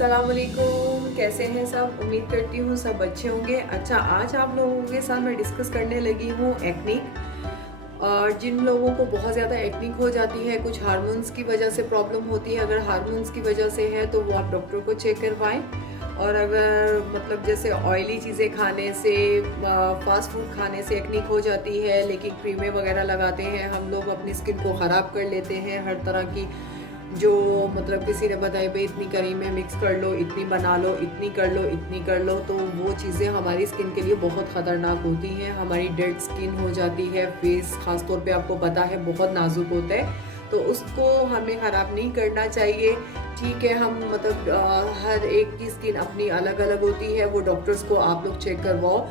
अस्सलाम वालेकुम, कैसे हैं सब। उम्मीद करती हूँ सब अच्छे होंगे। अच्छा, आज आप लोगों के साथ मैं डिस्कस करने लगी हूँ एक्निक। और जिन लोगों को बहुत ज़्यादा एक्निक हो जाती है, कुछ हार्मोन्स की वजह से प्रॉब्लम होती है, अगर हार्मोन्स की वजह से है तो वो आप डॉक्टर को चेक करवाएं। और अगर मतलब जैसे ऑयली चीज़ें खाने से, फास्ट फूड खाने से एक्निक हो जाती है, लेकिन क्रीमें वगैरह लगाते हैं हम लोग, अपनी स्किन को ख़राब कर लेते हैं हर तरह की, जो मतलब किसी ने बताया भाई इतनी करी में मिक्स कर लो, इतनी बना लो, इतनी कर लो, इतनी कर लो, तो वो चीज़ें हमारी स्किन के लिए बहुत ख़तरनाक होती हैं। हमारी डेड स्किन हो जाती है। फेस ख़ास तौर पे आपको पता है बहुत नाजुक होता है, तो उसको हमें ख़राब नहीं करना चाहिए। ठीक है, हम मतलब हर एक की स्किन अपनी अलग अलग होती है। वो डॉक्टर्स को आप लोग चेक करवाओ।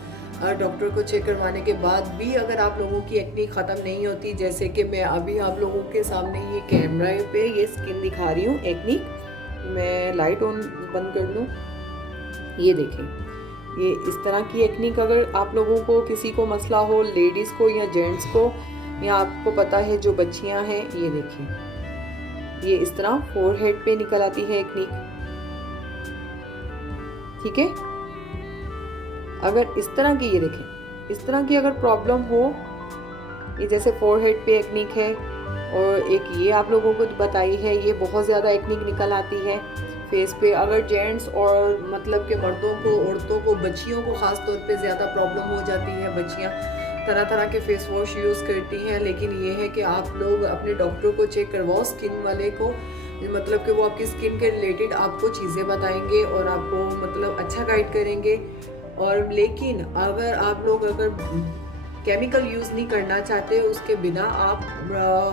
डॉक्टर को चेक करवाने के बाद भी अगर आप लोगों की एक्ने ख़त्म नहीं होती, जैसे कि मैं अभी आप लोगों के सामने ये कैमरा पे ये स्किन दिखा रही हूँ एक्नी। मैं लाइट ऑन बंद कर लूँ, ये देखें, ये इस तरह की एक्निक अगर आप लोगों को किसी को मसला हो, लेडीज़ को या जेंट्स को, या आपको पता है जो बच्चियां हैं, ये देखें, ये इस तरह फोरहेड पे निकल आती है एक्निक। ठीक है, अगर इस तरह की, ये देखें, इस तरह की अगर प्रॉब्लम हो, ये जैसे फोरहेड पे एक्निक है, और एक ये आप लोगों को बताई है, ये बहुत ज़्यादा एक्निक निकल आती है फेस पे। अगर जेंट्स और मतलब के मर्दों को, औरतों को, बच्चियों को ख़ास तौर पे ज़्यादा प्रॉब्लम हो जाती है। बच्चियाँ तरह तरह के फेस वॉश यूज़ करती हैं, लेकिन ये है कि आप लोग अपने डॉक्टर को चेक करवाओ, स्किन वाले को, मतलब कि वो आपकी स्किन के रिलेटेड आपको चीज़ें बताएंगे और आपको मतलब अच्छा गाइड करेंगे। और लेकिन अगर आप लोग अगर केमिकल यूज़ नहीं करना चाहते, उसके बिना आप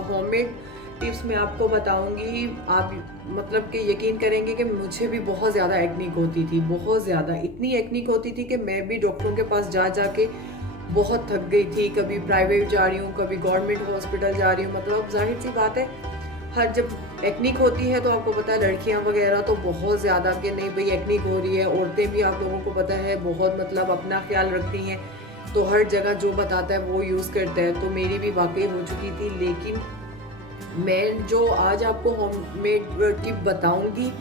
होममेड टिप्स मैं आपको बताऊंगी। आप मतलब कि यकीन करेंगे कि मुझे भी बहुत ज़्यादा एक्निक होती थी, बहुत ज़्यादा, इतनी एक्निक होती थी कि मैं भी डॉक्टरों के पास जा जा के बहुत थक गई थी। कभी प्राइवेट जा रही हूँ, कभी गवर्नमेंट हॉस्पिटल जा रही हूँ। मतलब जाहिर सी बात है, हर जब एक्निक होती है तो आपको पता है लड़कियां वगैरह तो बहुत ज़्यादा कि नहीं भाई एक्निक हो रही है, औरतें भी आप लोगों को पता है बहुत मतलब अपना ख्याल रखती हैं, तो हर जगह जो बताता है वो यूज़ करता है। तो मेरी भी वाकई हो चुकी थी, लेकिन मैं जो आज आपको होममेड टिप बताऊंगी,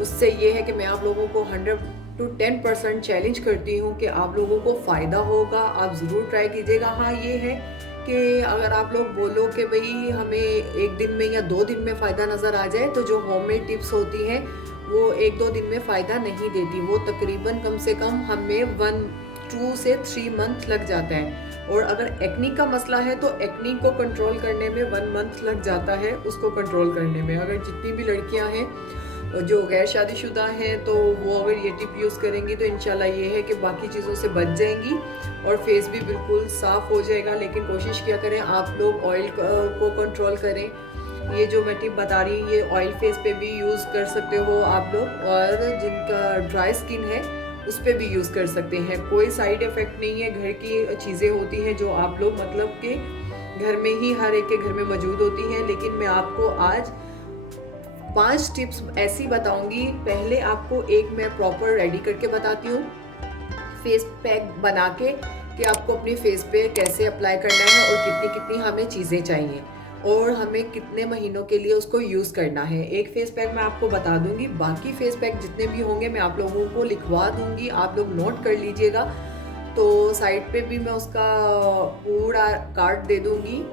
उससे ये है कि मैं आप लोगों को 100 to 10% चैलेंज करती हूँ कि आप लोगों को फ़ायदा होगा, आप ज़रूर ट्राई कीजिएगा। हाँ, ये है कि अगर आप लोग बोलो कि भाई हमें एक दिन में या 2 दिन में फ़ायदा नज़र आ जाए, तो जो होममेड टिप्स होती हैं वो 1-2 दिन में फ़ायदा नहीं देती। वो तकरीबन कम से कम हमें 1-2 से 3 मंथ लग जाता है। और अगर एक्नी का मसला है तो एक्नी को कंट्रोल करने में 1 मंथ लग जाता है, उसको कंट्रोल करने में। अगर जितनी भी लड़कियां हैं जो गैर शादीशुदा हैं, तो वो अगर ये टिप यूज़ करेंगी तो इंशाल्लाह ये है कि बाकी चीज़ों से बच जाएंगी और फेस भी बिल्कुल साफ़ हो जाएगा। लेकिन कोशिश किया करें आप लोग ऑयल को कंट्रोल करें। ये जो मैं टिप बता रही हूँ, ये ऑयल फेस पे भी यूज़ कर सकते हो आप लोग, और जिनका ड्राई स्किन है उस पर भी यूज़ कर सकते हैं। कोई साइड इफ़ेक्ट नहीं है, घर की चीज़ें होती हैं जो आप लोग मतलब कि घर में ही हर एक के घर में मौजूद होती हैं। लेकिन मैं आपको आज 5 टिप्स ऐसी बताऊंगी। पहले आपको एक मैं प्रॉपर रेडी करके बताती हूँ, फेस पैक बना के, कि आपको अपने फेस पे कैसे अप्लाई करना है और कितनी कितनी हमें चीज़ें चाहिए और हमें कितने महीनों के लिए उसको यूज़ करना है। एक फेस पैक मैं आपको बता दूंगी, बाकी फेस पैक जितने भी होंगे मैं आप लोगों को लिखवा दूंगी, आप लोग नोट कर लीजिएगा। तो साइड पे भी मैं उसका पूरा कार्ड दे दूंगी,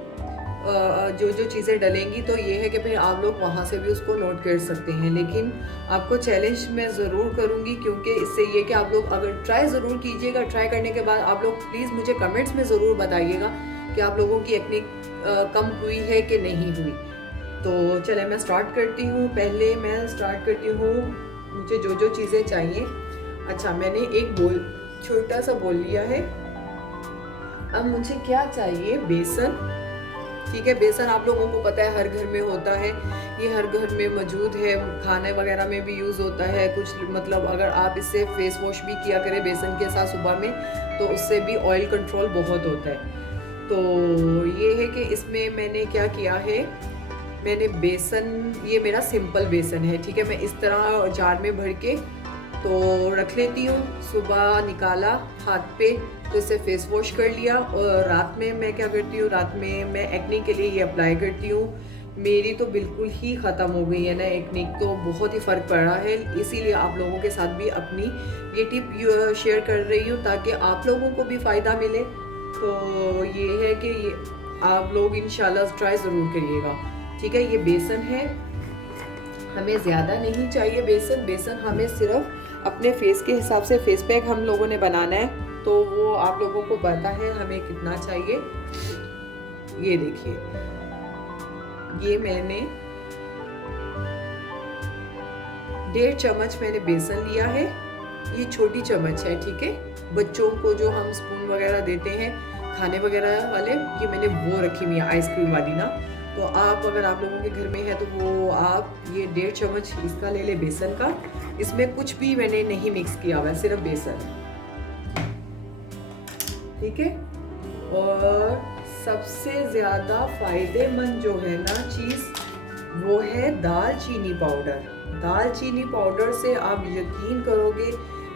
जो जो चीज़ें डलेंगी। तो ये है कि फिर आप लोग वहाँ से भी उसको नोट कर सकते हैं। लेकिन आपको चैलेंज मैं ज़रूर करूँगी, क्योंकि इससे ये कि आप लोग अगर ट्राई ज़रूर कीजिएगा। ट्राई करने के बाद आप लोग प्लीज़ मुझे कमेंट्स में ज़रूर बताइएगा कि आप लोगों की एक्ने कम हुई है कि नहीं हुई। तो चले मैं स्टार्ट करती हूँ। पहले मैं स्टार्ट करती हूँ, मुझे जो जो चीज़ें चाहिए। अच्छा, मैंने एक बोल, छोटा सा बोल लिया है। अब मुझे क्या चाहिए, बेसन। ठीक है, बेसन आप लोगों को पता है हर घर में होता है, ये हर घर में मौजूद है, खाने वगैरह में भी यूज़ होता है। कुछ मतलब अगर आप इससे फेस वॉश भी किया करें बेसन के साथ सुबह में, तो उससे भी ऑयल कंट्रोल बहुत होता है। तो ये है कि इसमें मैंने क्या किया है, मैंने बेसन, ये मेरा सिंपल बेसन है। ठीक है, मैं इस तरह जार में भर के तो रख लेती हूँ। सुबह निकाला हाथ पे तो इसे फेस वॉश कर लिया। और रात में मैं क्या करती हूँ, रात में मैं एक्ने के लिए ये अप्लाई करती हूँ। मेरी तो बिल्कुल ही ख़त्म हो गई है ना एक्निक, तो बहुत ही फ़र्क पड़ा है। इसीलिए आप लोगों के साथ भी अपनी ये टिप शेयर कर रही हूँ ताकि आप लोगों को भी फ़ायदा मिले। तो ये है कि ये आप लोग इंशाल्लाह ट्राई ज़रूर करिएगा। ठीक है, ये बेसन है, हमें ज़्यादा नहीं चाहिए बेसन हमें सिर्फ अपने फेस के हिसाब से फेस पैक हम लोगों ने बनाना है, तो वो आप लोगों को पता है हमें कितना चाहिए। ये देखिए, ये मैंने 1.5 चम्मच मैंने बेसन लिया है। ये छोटी चम्मच है, ठीक है। बच्चों को जो हम स्पून वगैरह देते हैं खाने वगैरह वाले, ये मैंने वो रखी हुई है आइसक्रीम वाली ना। तो आप अगर आप लोगों के घर में है तो वो आप ये 1.5 चम्मच इसका ले ले बेसन का। इसमें कुछ भी मैंने नहीं मिक्स किया हुआ है, सिर्फ बेसन, ठीक है। और सबसे ज़्यादा फायदेमंद जो है ना चीज़, वो है दालचीनी पाउडर। दालचीनी पाउडर से आप यकीन करोगे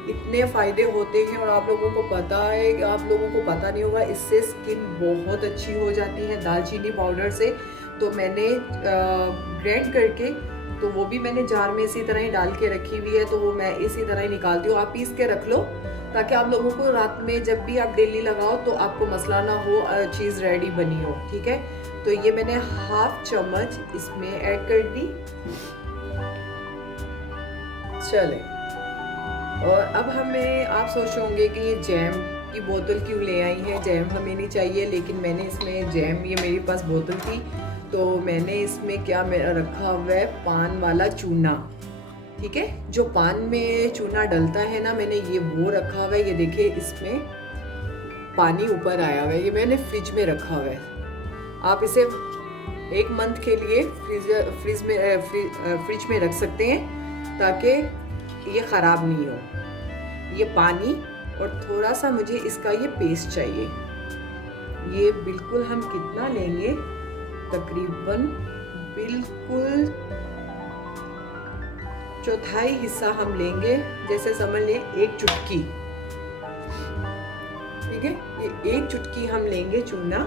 इतने फ़ायदे होते हैं, और आप लोगों को पता है कि आप लोगों को पता नहीं होगा, इससे स्किन बहुत अच्छी हो जाती है दालचीनी पाउडर से। तो मैंने ग्राइंड करके, तो वो भी मैंने जार में इसी तरह ही डाल के रखी हुई है, तो वो मैं इसी तरह ही निकालती हूँ। आप पीस के रख लो ताकि आप लोगों को रात में जब भी आप डेली लगाओ तो आपको मसला ना हो, चीज़ रेडी बनी हो, ठीक है। तो ये मैंने 1/2 चम्मच इसमें ऐड कर दी। चले, और अब हमें, आप सोच होंगे कि ये जैम की बोतल क्यों ले आई है, जैम हमें नहीं चाहिए, लेकिन मैंने इसमें जैम, ये मेरे पास बोतल थी तो मैंने इसमें क्या मेरा रखा हुआ है, पान वाला चूना, ठीक है। जो पान में चूना डलता है ना, मैंने ये वो रखा हुआ है। ये देखिए, इसमें पानी ऊपर आया हुआ है, ये मैंने फ्रिज में रखा हुआ है। आप इसे 1 मंथ के लिए फ्रिज में रख सकते हैं ताकि ये ख़राब नहीं हो। ये पानी और थोड़ा सा मुझे इसका ये पेस्ट चाहिए। ये बिल्कुल हम कितना लेंगे, तकरीबन बिल्कुल 1/4 हिस्सा हम लेंगे, जैसे समझ लें 1 चुटकी, ठीक है। ये 1 चुटकी हम लेंगे चूना।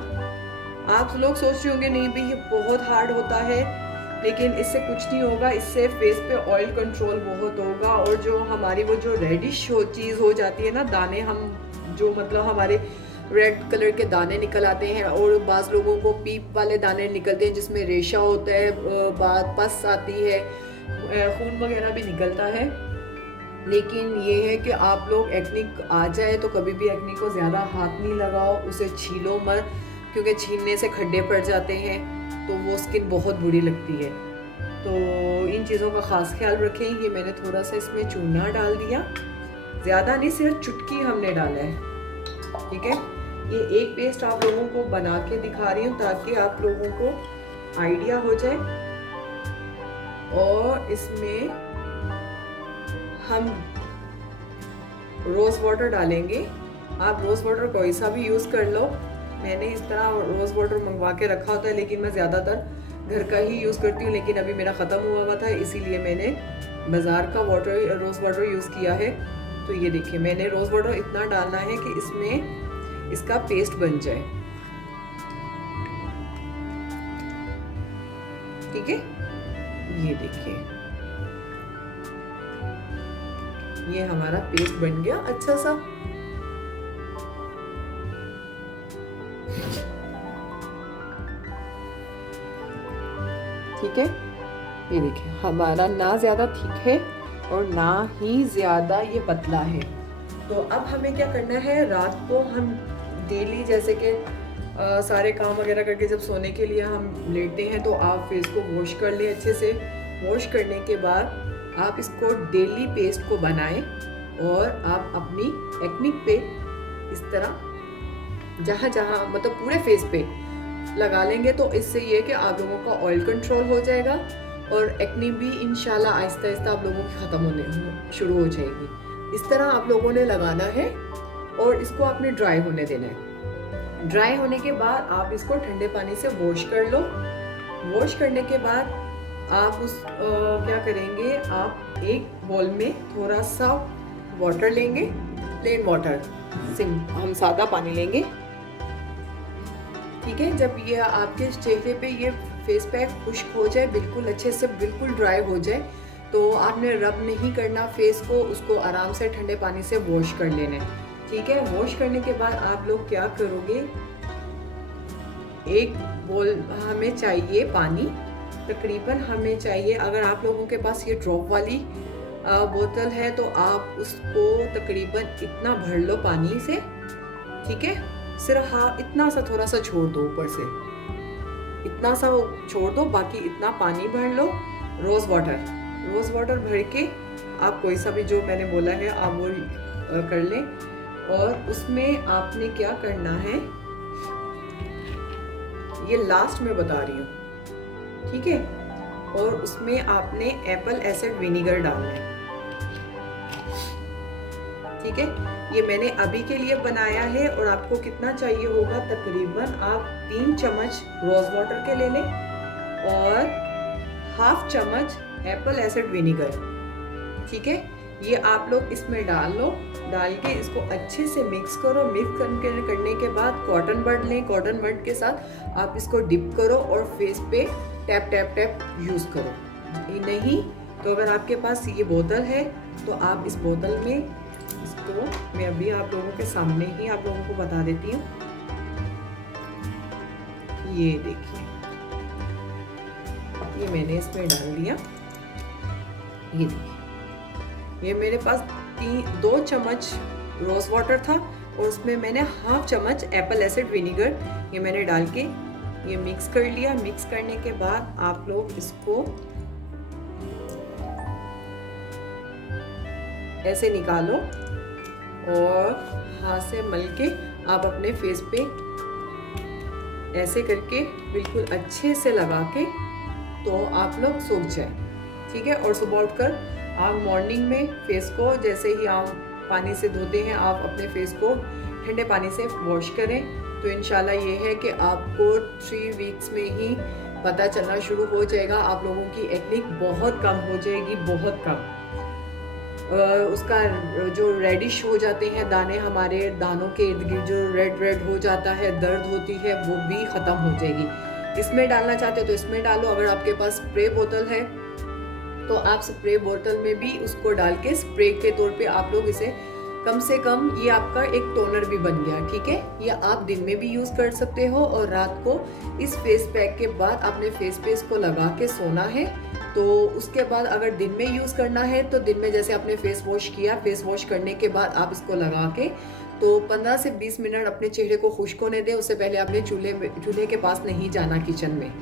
आप लोग सोच रहे होंगे नहीं भाई ये बहुत हार्ड होता है, लेकिन इससे कुछ नहीं होगा। इससे फेस पे ऑयल कंट्रोल बहुत होगा, और जो हमारी वो जो रेडिश चीज़ हो जाती है ना, दाने, हम जो मतलब हमारे रेड कलर के दाने निकल आते हैं, और बाज़ लोगों को पीप वाले दाने निकलते हैं जिसमें रेशा होता है, पस आती है, खून वगैरह भी निकलता है। लेकिन ये है कि आप लोग एक्निक आ जाए तो कभी भी एक्निक को ज़्यादा हाथ नहीं लगाओ, उसे छीलो मत, क्योंकि छीलने से खड्डे पड़ जाते हैं तो वो स्किन बहुत बुरी लगती है। तो इन चीज़ों का ख़ास ख्याल रखें। ये मैंने थोड़ा सा इसमें चूना डाल दिया, ज़्यादा नहीं, सिर्फ चुटकी हमने डाला है, ठीक है। ये एक पेस्ट आप लोगों को बना के दिखा रही हूँ ताकि आप लोगों को आइडिया हो जाए। और इसमें हम रोज़ वाटर डालेंगे। आप रोज़ वाटर कोई सा भी यूज़ कर लो। मैंने इस तरह रोज़ वाटर मंगवा के रखा होता है, लेकिन मैं ज़्यादातर घर का ही यूज़ करती हूँ, लेकिन अभी मेरा ख़त्म हुआ था, इसीलिए मैंने बाज़ार का रोज़ वाटर यूज़ किया है। तो ये देखिए, मैंने रोज़ वाटर इतना डालना है कि इसमें इसका पेस्ट बन जाए, ठीक है। ये देखिए, ये हमारा पेस्ट बन गया अच्छा सा। ठीक है, ये देखिए हमारा ना ज़्यादा थिक है और ना ही ज़्यादा ये पतला है। तो अब हमें क्या करना है, रात को हम डेली जैसे कि सारे काम वगैरह करके जब सोने के लिए हम लेटते हैं तो आप फेस को वॉश कर लें अच्छे से। वॉश करने के बाद आप इसको डेली पेस्ट को बनाएं, और आप अपनी एक्निक पे इस तरह जहाँ जहाँ मतलब पूरे फेस पे लगा लेंगे, तो इससे ये कि आप लोगों का ऑयल कंट्रोल हो जाएगा, और एक्नी भी इंशाल्लाह आहिस्ता आहिस्ता आप लोगों की ख़त्म होने शुरू हो जाएगी। इस तरह आप लोगों ने लगाना है, और इसको आपने ड्राई होने देना है। ड्राई होने के बाद आप इसको ठंडे पानी से वॉश कर लो। वॉश करने के बाद आप क्या करेंगे, आप एक बाउल में थोड़ा सा वाटर लेंगे, प्लेन वाटर, हम सादा पानी लेंगे, ठीक है। जब ये आपके चेहरे पे ये फेस पैक खुश्क हो जाए, बिल्कुल अच्छे से बिल्कुल ड्राई हो जाए, तो आपने रब नहीं करना फेस को, उसको आराम से ठंडे पानी से वॉश कर लेना है। ठीक है, वॉश करने के बाद आप लोग क्या करोगे, एक बोल हमें चाहिए पानी, तकरीबन हमें चाहिए, अगर आप लोगों के पास ये ड्रॉप वाली बोतल है तो आप उसको तकरीबन इतना भर लो पानी से। ठीक है, सिर्फ हाँ इतना सा थोड़ा सा छोड़ दो, ऊपर से इतना सा छोड़ दो, बाकी इतना पानी भर लो। रोज़ वाटर भर के आप कोई सा भी जो मैंने बोला है आप वो कर लें, और उसमें आपने क्या करना है, ये लास्ट में बता रही हूँ। ठीक है, और उसमें आपने एप्पल एसिड विनीगर डालना है। ठीक है, ये मैंने अभी के लिए बनाया है, और आपको कितना चाहिए होगा, तकरीबन आप 3 चम्मच रोज़ वाटर के ले लें और हाफ चम्मच एप्पल एसिड विनीगर। ठीक है, ये आप लोग इसमें डाल लो, डाल के इसको अच्छे से मिक्स करो। मिक्स करने के बाद कॉटन बड लें, कॉटन बड के साथ आप इसको डिप करो और फेस पे टैप टैप टैप यूज़ करो। नहीं तो अगर आपके पास ये बोतल है तो आप इस बोतल में इसको, मैं अभी आप लोगों के सामने ही आप लोगों को बता देती हूँ। ये देखिए, ये मैंने इसमें डाल दिया। ये देखिए, ये मेरे पास 2 चम्मच रोज़ वाटर था, और उसमें मैंने हाफ चम्मच एप्पल एसिड विनीगर ये मैंने डाल के ये मिक्स कर लिया। मिक्स करने के बाद आप लोग इसको ऐसे निकालो और हाथ से मल के आप अपने फेस पे ऐसे करके बिल्कुल अच्छे से लगा के तो आप लोग सूख जाए। ठीक है, और सुबह उठकर आप मॉर्निंग में फेस को जैसे ही आप पानी से धोते हैं, आप अपने फेस को ठंडे पानी से वॉश करें, तो इंशाल्लाह ये है कि आपको 3 वीक्स में ही पता चलना शुरू हो जाएगा, आप लोगों की एक्ने बहुत कम हो जाएगी, बहुत कम। उसका जो रेडिश हो जाते हैं दाने, हमारे दानों के इर्द गिर्द जो रेड हो जाता है, दर्द होती है, वो भी ख़त्म हो जाएगी। इसमें डालना चाहते हो तो इसमें डालो, अगर आपके पास स्प्रे बोतल है तो आप स्प्रे बोतल में भी उसको डाल के स्प्रे के तौर पे आप लोग इसे, कम से कम ये आपका एक टोनर भी बन गया। ठीक है, ये आप दिन में भी यूज़ कर सकते हो, और रात को इस फेस पैक के बाद अपने फेस पे इसको लगा के सोना है। तो उसके बाद अगर दिन में यूज़ करना है तो दिन में जैसे आपने फेस वॉश किया, फेस वॉश करने के बाद आप इसको लगा के तो 15 से 20 मिनट अपने चेहरे को खुश्क होने दें। उससे पहले आपने चूल्हे के पास नहीं जाना किचन में।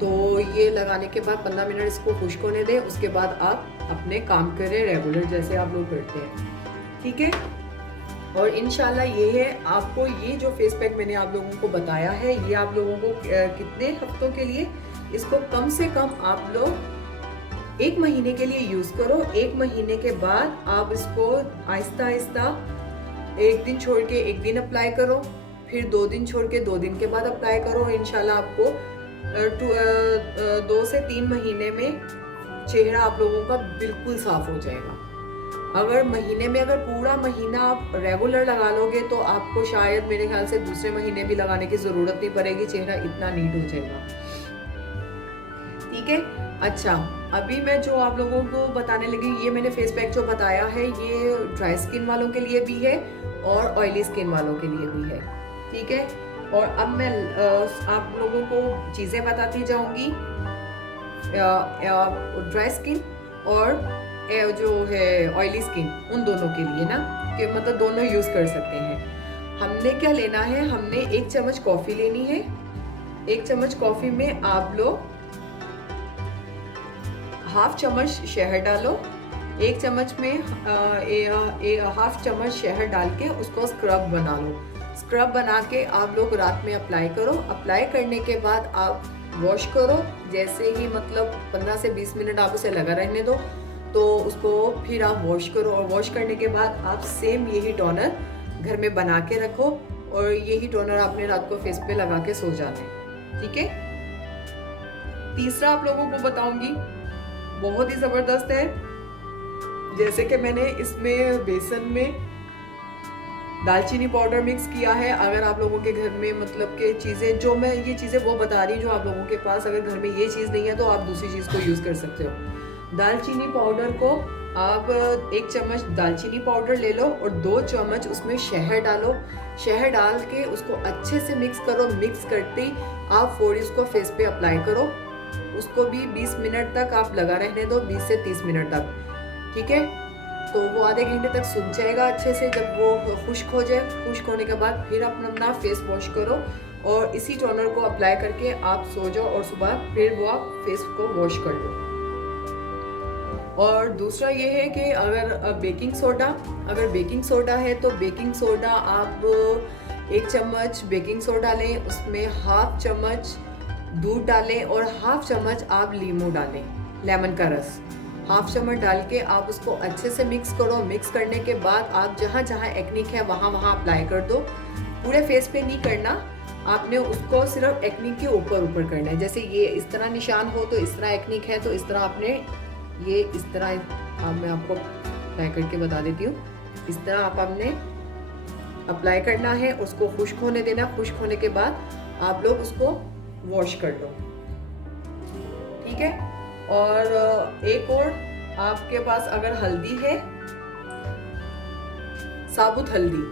तो ये लगाने के बाद 15 मिनट इसको खुश्क होने दें, उसके बाद आप अपने काम करें रेगुलर जैसे आप लोग करते हैं। ठीक है, और इंशाल्लाह ये है, आपको ये जो फेस पैक मैंने आप लोगों को बताया है, ये आप लोगों को कितने हफ्तों के लिए, इसको कम से कम आप लोग 1 महीने के लिए यूज़ करो। 1 महीने के बाद आप इसको आहिस्ता आहिस्ता 1 दिन छोड़ के 1 दिन अप्लाई करो, फिर 2 दिन छोड़ के 2 दिन के बाद अप्लाई करो। इंशाल्लाह आपको 2 से 3 महीने में चेहरा आप लोगों का बिल्कुल साफ हो जाएगा। अगर महीने में अगर पूरा महीना आप रेगुलर लगा लोगे तो आपको शायद मेरे ख्याल से दूसरे महीने भी लगाने की ज़रूरत नहीं पड़ेगी, चेहरा इतना नीट हो जाएगा। ठीक है, अच्छा अभी मैं जो आप लोगों को बताने लगी, ये मैंने फेस पैक जो बताया है ये ड्राई स्किन वालों के लिए भी है और ऑयली स्किन वालों के लिए भी है। ठीक है, और अब मैं आप लोगों को चीज़ें बताती जाऊंगी ड्राई स्किन और जो है ऑयली स्किन, उन दोनों के लिए ना, कि मतलब दोनों यूज़ कर सकते हैं। हमने क्या लेना है, हमने 1 चम्मच कॉफ़ी लेनी है। 1 चम्मच कॉफ़ी में आप लोग हाफ चम्मच शहद डालो। 1 चम्मच में हाफ चम्मच शहद डाल के उसको स्क्रब बना लो। स्क्रब बना के आप लोग रात में अप्लाई करो। अप्लाई करने के बाद आप वॉश करो, जैसे ही मतलब 15 से 20 मिनट आप उसे लगा रहने दो, तो उसको फिर आप वॉश करो, और वॉश करने के बाद आप सेम यही टोनर घर में बना के रखो, और यही टोनर आपने रात को फेस पे लगा के सो जाना है। ठीक है, तीसरा आप लोगों को बताऊंगी, बहुत ही ज़बरदस्त है। जैसे कि मैंने इसमें बेसन में दालचीनी पाउडर मिक्स किया है। अगर आप लोगों के घर में मतलब कि चीज़ें जो मैं ये चीज़ें वो बता रही हूँ, जो आप लोगों के पास अगर घर में ये चीज़ नहीं है तो आप दूसरी चीज़ को यूज़ कर सकते हो। दालचीनी पाउडर को आप 1 चम्मच दालचीनी पाउडर ले लो और 2 चम्मच उसमें शहद डालो। शहद डाल के उसको अच्छे से मिक्स करो। मिक्स करते ही आप फौरी उसको फेस पे अप्लाई करो। उसको भी 20 मिनट तक आप लगा रहने दो, 20 से 30 मिनट तक, ठीक है। तो वो आधे घंटे तक सूख जाएगा अच्छे से। जब वो खुश्क हो जाए, खुश्क होने के बाद फिर अपना फेस वॉश करो और इसी टोनर को अप्लाई करके आप सो जाओ और सुबह फिर वो आप फेस को वॉश कर लो। और दूसरा ये है कि अगर बेकिंग सोडा है तो बेकिंग सोडा आप 1 चम्मच बेकिंग सोडा लें, उसमें हाफ चम्मच दूध डालें और हाफ चम्मच आप लीमू डालें, लेमन का रस हाफ चम्मच डाल के आप उसको अच्छे से मिक्स करो। मिक्स करने के बाद आप जहाँ जहाँ एक्निक है वहाँ वहाँ अप्लाई कर दो। पूरे फेस पे नहीं करना, आपने उसको सिर्फ एक्निक के ऊपर ऊपर करना है। जैसे ये इस तरह निशान हो तो इस तरह एक्निक है तो इस तरह आपने ये इस तरह मैं आपको अप्लाई करके बता देती हूँ। इस तरह आपने अप्लाई करना है, उसको खुश्क होने देना। खुश्क होने के बाद आप लोग उसको वॉश कर लो, ठीक है। और एक और आपके पास अगर हल्दी है, साबुत हल्दी,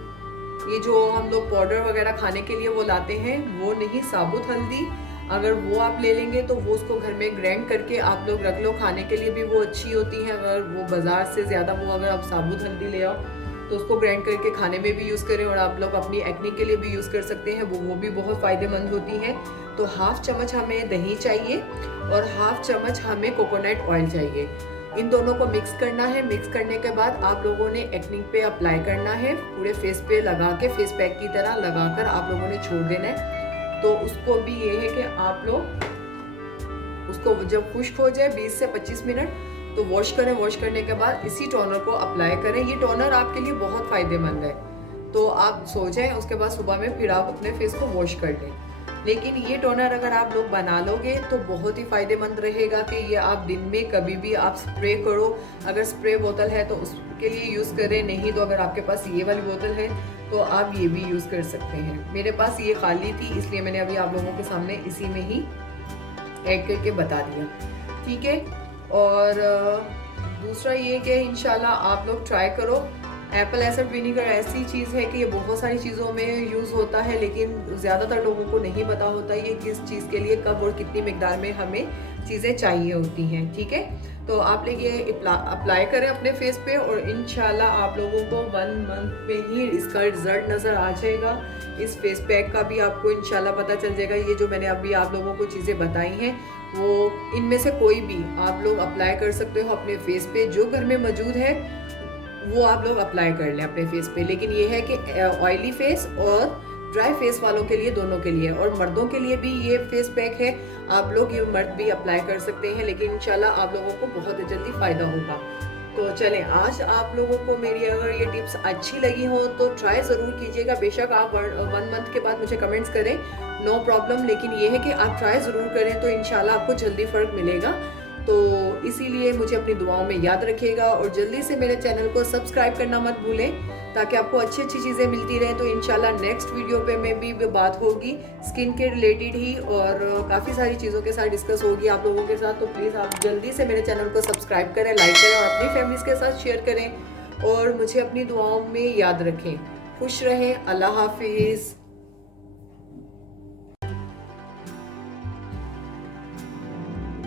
ये जो हम लोग पाउडर वगैरह खाने के लिए वो लाते हैं वो नहीं, साबुत हल्दी अगर वो आप ले लेंगे तो वो उसको घर में ग्राइंड करके आप लोग रख लो। खाने के लिए भी वो अच्छी होती है। अगर वो बाज़ार से ज़्यादा वो अगर आप साबुत हल्दी ले आओ तो उसको ग्राइंड करके खाने में भी यूज़ करें और आप लोग अपनी एक्ने के लिए भी यूज़ कर सकते हैं। वो भी बहुत फ़ायदेमंद होती है। तो हाफ चम्मच हमें दही चाहिए और हाफ चम्मच हमें कोकोनट ऑयल चाहिए। इन दोनों को मिक्स करना है। मिक्स करने के बाद आप लोगों ने एक्ने पे अप्लाई करना है, पूरे फेस पे लगा के, फेस पैक की तरह लगाकर आप लोगों ने छोड़ देना है। तो उसको भी ये है कि आप लोग उसको जब खुश्क हो जाए 20 से 25 मिनट तो वॉश करें। वॉश करने के बाद इसी टोनर को अप्लाई करें। ये टोनर आपके लिए बहुत फ़ायदेमंद है। तो आप सो जाएं, उसके बाद सुबह में फिर आप अपने फेस को वॉश कर लें। लेकिन ये टोनर अगर आप लोग बना लोगे तो बहुत ही फ़ायदेमंद रहेगा कि ये आप दिन में कभी भी आप स्प्रे करो। अगर स्प्रे बोतल है तो उसके लिए यूज़ करें, नहीं तो अगर आपके पास ये वाली बोतल है तो आप ये भी यूज़ कर सकते हैं। मेरे पास ये खाली थी इसलिए मैंने अभी आप लोगों के सामने इसी में ही ऐड करके बता दिया, ठीक है। और दूसरा ये कि इंशाल्लाह आप लोग ट्राई करो। एप्पल एसिड विनीगर ऐसी चीज़ है कि ये बहुत सारी चीज़ों में यूज़ होता है, लेकिन ज़्यादातर लोगों को नहीं पता होता ये किस चीज़ के लिए कब और कितनी मिकदार में हमें चीज़ें चाहिए होती हैं, ठीक है। तो आप लोग ये अप्लाई करें अपने फेस पे और इंशाल्लाह आप लोगों को 1 मंथ में ही इसका रिजल्ट नज़र आ जाएगा। इस फेस पैक का भी आपको इंशाल्लाह पता चल जाएगा। ये जो मैंने अभी आप लोगों को चीज़ें बताई हैं वो इनमें से कोई भी आप लोग अप्लाई कर सकते हो अपने फेस पे। जो घर में मौजूद है वो आप लोग अप्लाई कर लें अपने फेस पे। लेकिन ये है कि ऑयली फेस और ड्राई फेस वालों के लिए, दोनों के लिए, और मर्दों के लिए भी ये फेस पैक है। आप लोग ये मर्द भी अप्लाई कर सकते हैं, लेकिन इंशाल्लाह आप लोगों को बहुत जल्दी फ़ायदा होगा। तो चलें, आज आप लोगों को मेरी अगर ये टिप्स अच्छी लगी हो तो ट्राई ज़रूर कीजिएगा। बेशक आप 1 मंथ के बाद मुझे कमेंट्स करें, नो प्रॉब्लम, लेकिन ये है कि आप ट्राई ज़रूर करें तो इंशाल्लाह आपको जल्दी फ़र्क मिलेगा। तो इसीलिए मुझे अपनी दुआओं में याद रखिएगा और जल्दी से मेरे चैनल को सब्सक्राइब करना मत भूलें ताकि आपको अच्छी अच्छी चीज़ें मिलती रहें। तो इंशाल्लाह नेक्स्ट वीडियो पे में भी बात होगी स्किन के रिलेटेड ही और काफ़ी सारी चीज़ों के साथ डिस्कस होगी आप लोगों के साथ। तो प्लीज़ आप जल्दी से मेरे चैनल को सब्सक्राइब करें, लाइक करें और अपनी फैमिलीज़ के साथ शेयर करें और मुझे अपनी दुआओं में याद रखें। खुश रहें। अल्लाह हाफिज़।